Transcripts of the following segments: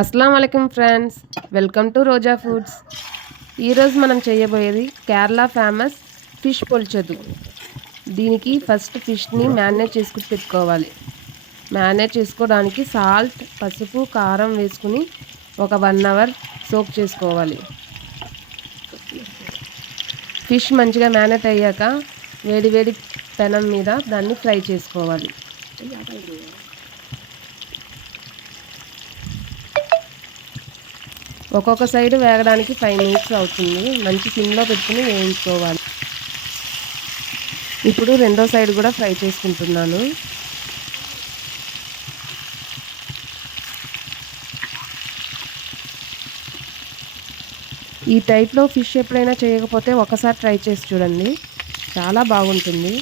అస్సలం వాలేకుమ్ friends, welcome to Roja Foods. ఈరోజు మనం చేయబోయేది కేరళ ఫేమస్ ఫిష్ పొల్చదు. దీనికి ఫస్ట్ ఫిష్ని మ్యారినేట్ చేసుకుని పెట్టుకోవాలి. మ్యారినేట్ చేసుకోవడానికి సాల్ట్, పసుపు, కారం వేసుకుని ఒక 1 అవర్ సోక్ చేసుకోవాలి. ఫిష్ మంచిగా మ్యారినేట్ అయ్యాక వేడి వేడి పెనం మీద దాన్ని ఫ్రై చేసుకోవాలి. ఒక్కొక్క సైడ్ వేగడానికి 5 మినిట్స్ అవుతుంది. మంచి సిమ్లో పెట్టుకుని వేయించుకోవాలి. ఇప్పుడు రెండో సైడ్ కూడా ఫ్రై చేసుకుంటున్నాను. ఈ టైప్లో ఫిష్ ఎప్పుడైనా చేయకపోతే ఒకసారి ట్రై చేసి చూడండి, చాలా బాగుంటుంది.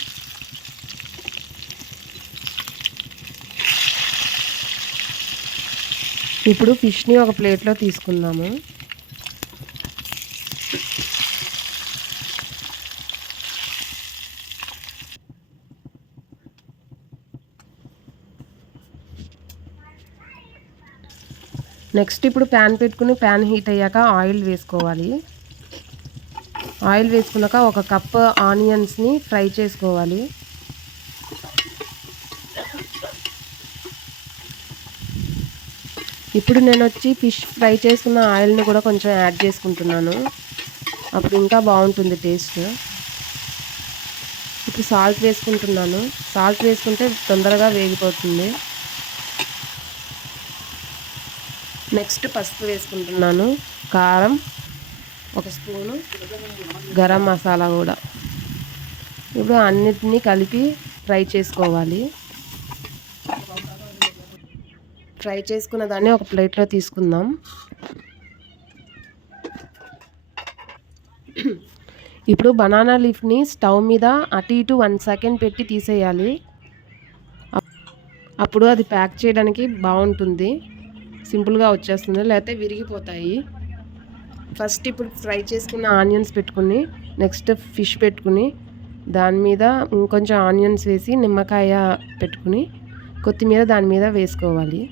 ఇప్పుడు ఫిష్ని ఒక ప్లేట్లో తీసుకుందాము. నెక్స్ట్ ఇప్పుడు ప్యాన్ పెట్టుకుని ప్యాన్ హీట్ అయ్యాక ఆయిల్ వేసుకోవాలి. ఆయిల్ వేసుకున్నాక 1 కప్ ఆనియన్స్ని ఫ్రై చేసుకోవాలి. ఇప్పుడు నేను ఫిష్ ఫ్రై చేసుకున్న ఆయిల్ని కూడా కొంచెం యాడ్ చేసుకుంటున్నాను. అప్పుడు ఇంకా బాగుంటుంది టేస్ట్. ఇప్పుడు సాల్ట్ వేసుకుంటున్నాను. సాల్ట్ వేసుకుంటే తొందరగా వేగిపోతుంది. నెక్స్ట్ పసుపు వేసుకుంటున్నాను, కారం, 1 స్పూను గరం మసాలా కూడా. ఇప్పుడు అన్నిటినీ కలిపి ఫ్రై చేసుకోవాలి. ఫ్రై చేసుకున్న దాన్ని ఒక ప్లేట్లో తీసుకుందాం. ఇప్పుడు బనానా లీఫ్ని స్టవ్ మీద అటు ఇటు 1 సెకండ్ పెట్టి తీసేయాలి. అప్పుడు అది ప్యాక్ చేయడానికి బాగుంటుంది, సింపుల్గా వచ్చేస్తుంది, లేకపోతే విరిగిపోతాయి. ఫస్ట్ ఇప్పుడు ఫ్రై చేసుకున్న ఆనియన్స్ పెట్టుకుని నెక్స్ట్ ఫిష్ పెట్టుకుని దాని మీద ఇంకొంచెం ఆనియన్స్ వేసి నిమ్మకాయ పెట్టుకుని కొత్తిమీర దాని మీద వేసుకోవాలి.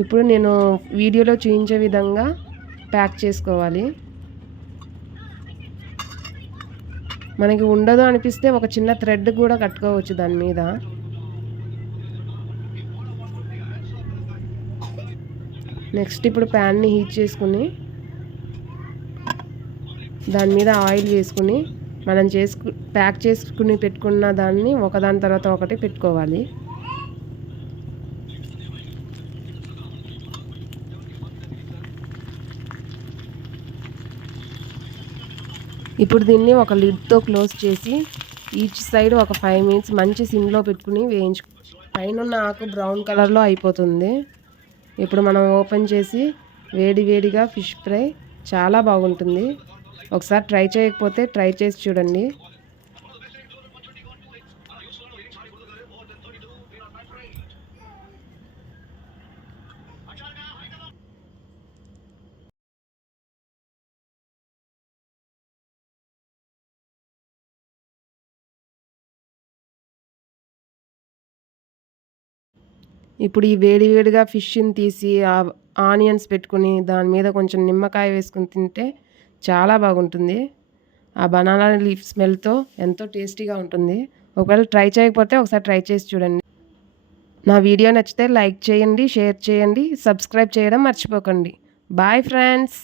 ఇప్పుడు నేను వీడియోలో చూపించే విధంగా ప్యాక్ చేసుకోవాలి. మనకి ఉండదు అనిపిస్తే ఒక చిన్న థ్రెడ్ కూడా కట్టుకోవచ్చు దాని మీద. నెక్స్ట్ ఇప్పుడు ప్యాన్ని హీట్ చేసుకుని దాని మీద ఆయిల్ వేసుకుని మనం ప్యాక్ చేసుకుని పెట్టుకున్న దాన్ని ఒకదాని తర్వాత ఒకటి పెట్టుకోవాలి. ఇప్పుడు దీన్ని ఒక లిడ్తో క్లోజ్ చేసి ఈచ్ సైడ్ ఒక 5 మినిట్స్ మంచి సిమ్లో పెట్టుకుని పైన ఆకు బ్రౌన్ కలర్లో అయిపోతుంది. ఇప్పుడు మనం ఓపెన్ చేసి వేడిగా ఫిష్ ఫ్రై చాలా బాగుంటుంది. ఒకసారి ట్రై చేయకపోతే ట్రై చేసి చూడండి. ఇప్పుడు ఈ వేడిగా ఫిష్ని తీసి ఆనియన్స్ పెట్టుకుని దాని మీద కొంచెం నిమ్మకాయ వేసుకుని తింటే చాలా బాగుంటుంది. ఆ బనానా లీఫ్ స్మెల్తో ఎంతో టేస్టీగా ఉంటుంది. ఒకవేళ ట్రై చేయకపోతే ఒకసారి ట్రై చేసి చూడండి. నా వీడియో నచ్చితే లైక్ చేయండి, షేర్ చేయండి, సబ్స్క్రైబ్ చేయడం మర్చిపోకండి. Bye friends.